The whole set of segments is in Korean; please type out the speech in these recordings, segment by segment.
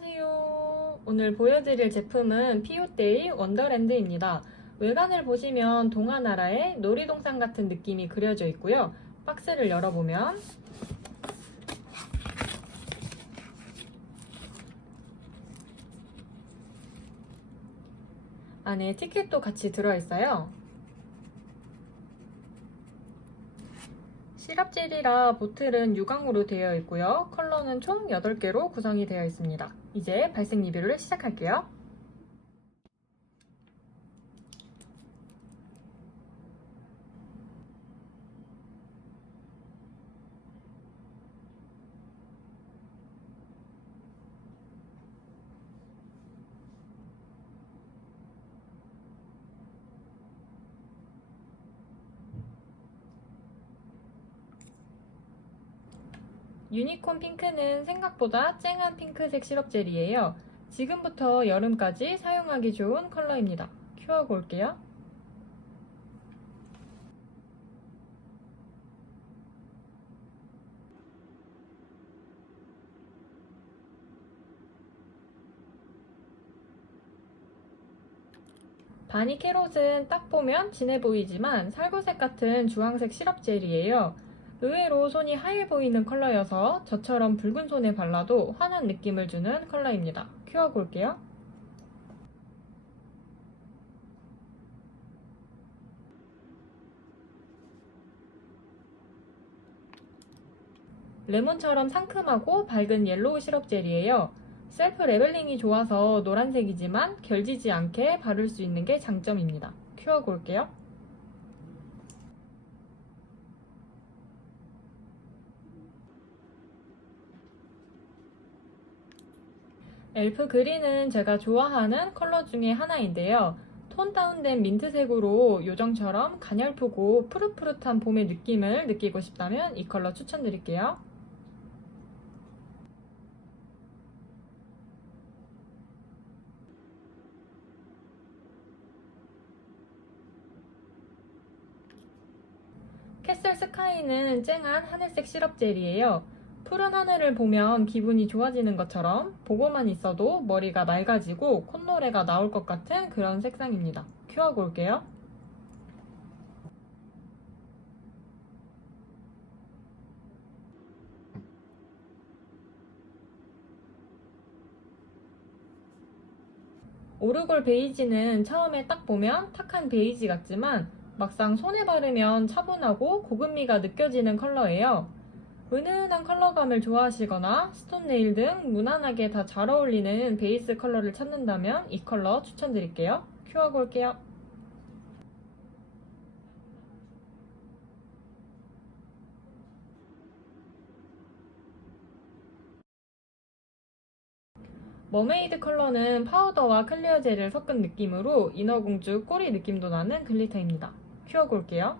안녕하세요. 오늘 보여드릴 제품은 피오테이 원더랜드입니다. 외관을 보시면 동화나라의 놀이동산 같은 느낌이 그려져 있고요. 박스를 열어보면 안에 티켓도 같이 들어있어요. 시럽젤이라 보틀은 유광으로 되어 있고요. 컬러는 총 8개로 구성이 되어 있습니다. 이제 발색 리뷰를 시작할게요. 유니콘 핑크는 생각보다 쨍한 핑크색 시럽젤이에요. 지금부터 여름까지 사용하기 좋은 컬러입니다. 큐어고 올게요. 바니 캐롯은 딱 보면 진해 보이지만 살구색 같은 주황색 시럽젤이에요. 의외로 손이 하얘 보이는 컬러여서 저처럼 붉은 손에 발라도 환한 느낌을 주는 컬러입니다. 큐어고 올게요. 레몬처럼 상큼하고 밝은 옐로우 시럽젤이에요. 셀프 레벨링이 좋아서 노란색이지만 결지지 않게 바를 수 있는 게 장점입니다. 큐어고 올게요. 엘프 그린은 제가 좋아하는 컬러 중에 하나인데요. 톤 다운된 민트색으로 요정처럼 가냘프고 푸릇푸릇한 봄의 느낌을 느끼고 싶다면 이 컬러 추천드릴게요. 캐슬 스카이는 쨍한 하늘색 시럽젤이에요. 푸른 하늘을 보면 기분이 좋아지는 것처럼 보고만 있어도 머리가 맑아지고 콧노래가 나올 것 같은 그런 색상입니다. 큐어고 올게요. 오르골 베이지는 처음에 딱 보면 탁한 베이지 같지만 막상 손에 바르면 차분하고 고급미가 느껴지는 컬러예요. 은은한 컬러감을 좋아하시거나 스톤 네일 등 무난하게 다 잘 어울리는 베이스 컬러를 찾는다면 이 컬러 추천드릴게요. 큐어고 올게요. 머메이드 컬러는 파우더와 클리어 젤을 섞은 느낌으로 인어공주 꼬리 느낌도 나는 글리터입니다. 큐어고 올게요.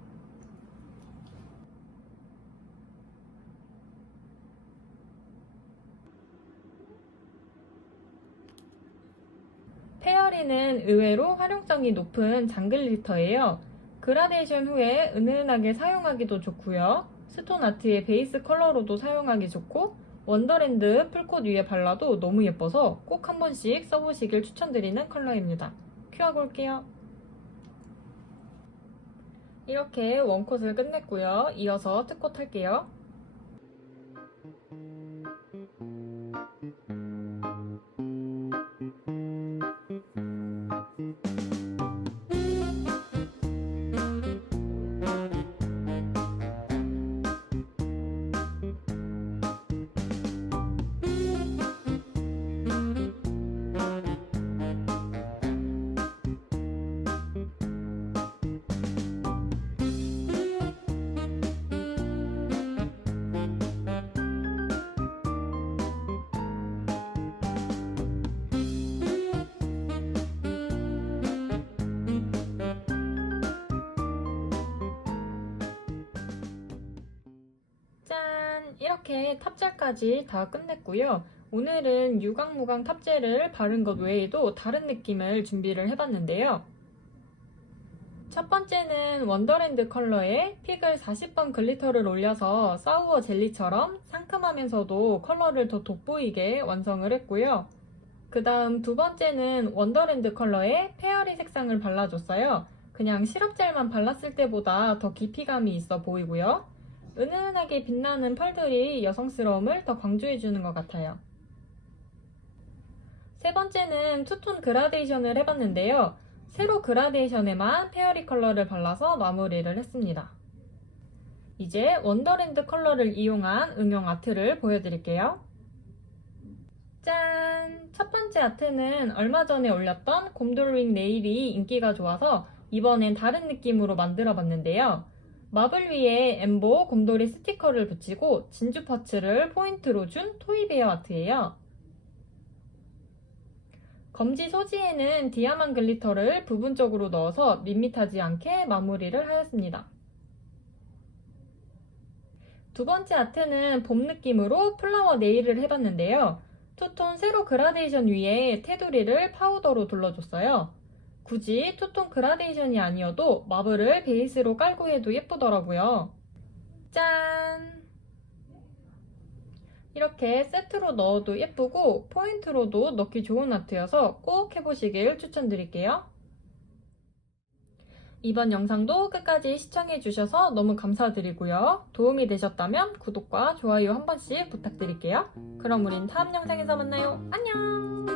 페어리는 의외로 활용성이 높은 장글 글리터예요. 그라데이션 후에 은은하게 사용하기도 좋고요. 스톤 아트의 베이스 컬러로도 사용하기 좋고 원더랜드 풀콧 위에 발라도 너무 예뻐서 꼭 한 번씩 써보시길 추천드리는 컬러입니다. 큐어고 올게요. 이렇게 원콧을 끝냈고요. 이어서 투콧 할게요. 짠! 이렇게 탑젤까지 다 끝냈고요. 오늘은 유광무광 탑젤을 바른 것 외에도 다른 느낌을 준비를 해봤는데요. 첫 번째는 원더랜드 컬러에 픽을 40번 글리터를 올려서 사우어 젤리처럼 상큼하면서도 컬러를 더 돋보이게 완성을 했고요. 그 다음 두 번째는 원더랜드 컬러에 페어리 색상을 발라줬어요. 그냥 시럽젤만 발랐을 때보다 더 깊이감이 있어 보이고요. 은은하게 빛나는 펄들이 여성스러움을 더 강조해주는 것 같아요. 세 번째는 투톤 그라데이션을 해봤는데요. 세로 그라데이션에만 페어리 컬러를 발라서 마무리를 했습니다. 이제 원더랜드 컬러를 이용한 응용 아트를 보여드릴게요. 짠! 첫 번째 아트는 얼마 전에 올렸던 곰돌링 네일이 인기가 좋아서 이번엔 다른 느낌으로 만들어 봤는데요. 마블 위에 엠보 곰돌이 스티커를 붙이고 진주 파츠를 포인트로 준 토이베어 아트예요. 검지 소지에는 디아만 글리터를 부분적으로 넣어서 밋밋하지 않게 마무리를 하였습니다. 두 번째 아트는 봄 느낌으로 플라워 네일을 해봤는데요. 투톤 세로 그라데이션 위에 테두리를 파우더로 둘러줬어요. 굳이 투톤 그라데이션이 아니어도 마블을 베이스로 깔고 해도 예쁘더라고요. 짠! 이렇게 세트로 넣어도 예쁘고 포인트로도 넣기 좋은 아트여서 꼭 해보시길 추천드릴게요. 이번 영상도 끝까지 시청해주셔서 너무 감사드리고요. 도움이 되셨다면 구독과 좋아요 한 번씩 부탁드릴게요. 그럼 우린 다음 영상에서 만나요. 안녕!